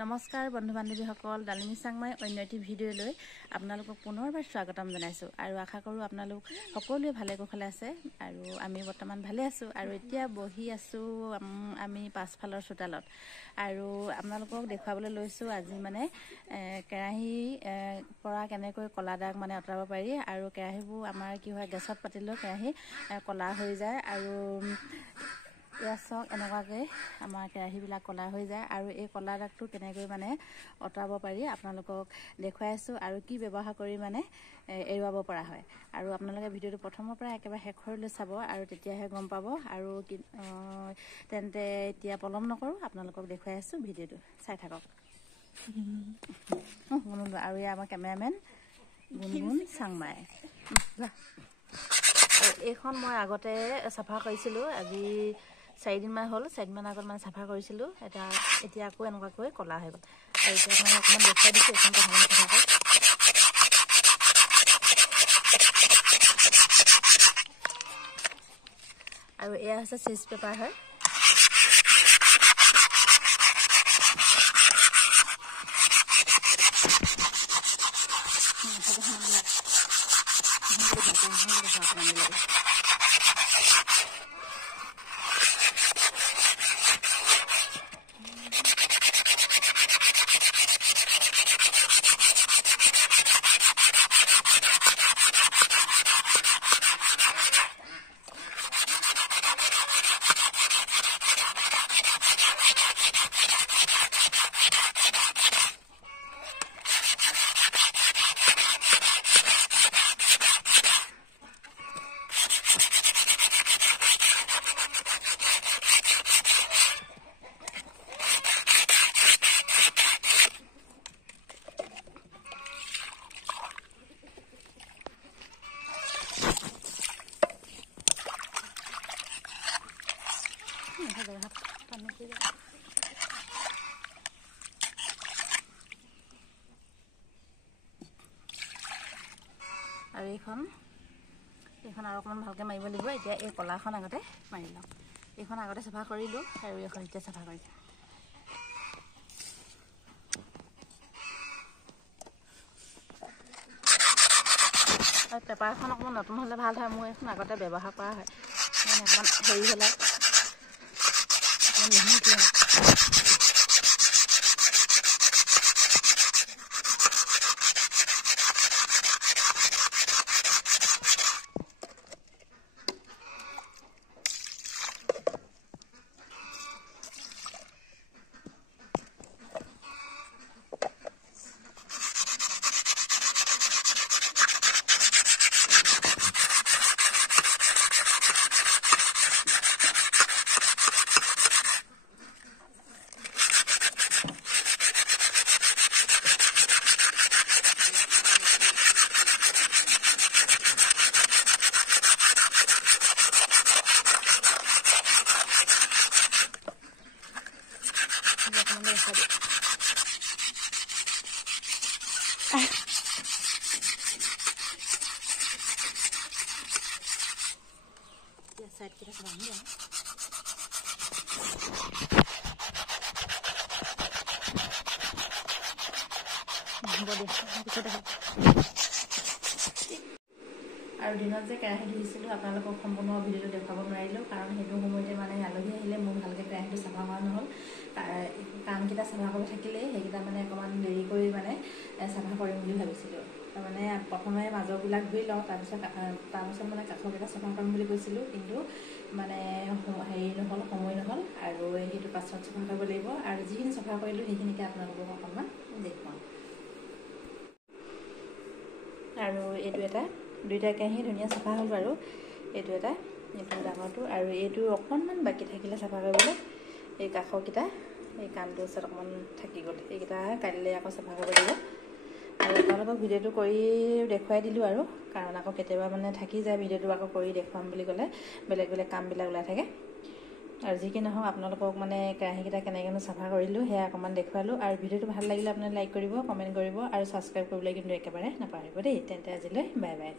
নমস্কাৰ বন্ধু বান্ধৱীসকল, ডালিমী চাংমাই অন্য এটি ভিডিঅ' লৈ আপোনালোকক পুনৰবাৰ স্বাগতম জনাইছোঁ আৰু আশা কৰোঁ আপোনালোক সকলোৱে ভালে কুশলে আছে আৰু আমি বৰ্তমান ভালে আছোঁ। আৰু এতিয়া বহি আছোঁ আমি পাছফালৰ চোতালত আৰু আপোনালোকক দেখুৱাবলৈ লৈছোঁ আজি মানে কেৰাহী পৰা কেনেকৈ কলা দাগ মানে আঁতৰাব পাৰি। আৰু কেৰাহীবোৰ আমাৰ কি হয়, গেছত পাতিলেও কেৰাহী কলা হৈ যায় আৰু এয়া চাওক এনেকুৱাকৈ আমাৰ কেৰাহীবিলাক কলা হৈ যায়। আৰু এই কলা দাগটো কেনেকৈ মানে আঁতৰাব পাৰি আপোনালোকক দেখুৱাই আছোঁ আৰু কি ব্যৱহাৰ কৰি মানে এৰুৱাব পৰা হয়। আৰু আপোনালোকে ভিডিঅ'টো প্ৰথমৰ পৰা একেবাৰে শেষলৈ চাব আৰু তেতিয়াহে গম পাব। আৰু তেন্তে এতিয়া পলম নকৰোঁ, আপোনালোকক দেখুৱাই আছোঁ, ভিডিঅ'টো চাই থাকক। আৰু এয়া আমাৰ কেমেৰামেন গুণগুণ চাংমাই। এইখন মই আগতে চাফা কৰিছিলোঁ, আজি 4 দিনমান হ'ল, 4 দিনমান আগত মানে চাফা কৰিছিলোঁ। এতিয়া আকৌ এনেকুৱাকৈ ক'লা হৈ গ'ল। আৰু এতিয়া মানে অকণমান দেখুৱাই দিছোঁ এইখন কথা চাফা কৰি। আৰু এয়া হৈছে চিজ পেপাৰ হয়। আৰু এইখন আৰু অকণমান ভালকৈ মাৰিব লাগিব। এতিয়া এই কলাখন আগতে মাৰি লওঁ। এইখন আগতে চাফা কৰিলোঁ আৰু এইখন এতিয়া চাফা কৰিছোঁ। আৰু পেপাৰখন অকণমান নতুন হ'লে ভাল হয়। মোৰ এইখন আগতে ব্যৱহাৰ কৰা হয়, মানে অকণমান হেৰি হ'লে অকণমান নিহিকিলে। Saat kita sedang ya. আৰু দিনত যে কেৰাহী ধুইছিলোঁ আপোনালোকক সম্পূৰ্ণ ভিডিঅ'টো দেখুৱাব নোৱাৰিলোঁ, কাৰণ সেইটো সময়তে মানে আলহী আহিলে মোৰ ভালকৈ কেৰাহীটো চাফা কৰা নহ'ল। কামকেইটা চাফা কৰি থাকিলেই সেইকেইটা মানে অকণমান দেৰি কৰি মানে চাফা কৰিম বুলি ভাবিছিলোঁ। তাৰমানে প্ৰথমে মাজৰবিলাক ধুই লওঁ, তাৰপিছত মানে কাষৰকেইটা চাফা কৰিম বুলি কৈছিলোঁ, কিন্তু মানে হেৰি নহ'ল, সময় নহ'ল আৰু সেইটো পাছত চাফা কৰিব লাগিব। আৰু যিখিনি চাফা কৰিলোঁ সেইখিনিকে আপোনালোকক অকণমান দেখুৱাওঁ। আৰু এইটো এটা দুইটা কেৰাহী ধুনীয়া চাফা হ'ল বাৰু। এইটো ডাঙৰটো আৰু এইটো অকণমান বাকী থাকিলে চাফা কৰিবলৈ। এই কাষৰকেইটা এই কাণটোৰ ওচৰত অকণমান থাকি গ'ল, এইকেইটা কাইলৈ আকৌ চাফা কৰিব লাগিব। আৰু আপোনালোকক ভিডিঅ'টো কৰি দেখুৱাই দিলোঁ আৰু, কাৰণ আকৌ কেতিয়াবা মানে থাকি যায় ভিডিঅ'টো আকৌ কৰি দেখুৱাম বুলি ক'লে বেলেগ কামবিলাক ওলাই থাকে। আৰু যি কি নহওক আপোনালোকক মানে কেৰাহীকেইটা কেনেকৈনো চাফা কৰিলোঁ সেয়া অকণমান দেখুৱালোঁ। আৰু ভিডিঅ'টো ভাল লাগিলে আপোনালোকে লাইক কৰিব, কমেণ্ট কৰিব আৰু ছাবস্ক্ৰাইব কৰিবলৈ কিন্তু একেবাৰে নাপাহৰিব দেই। তেন্তে আজিলৈ বাই বাই।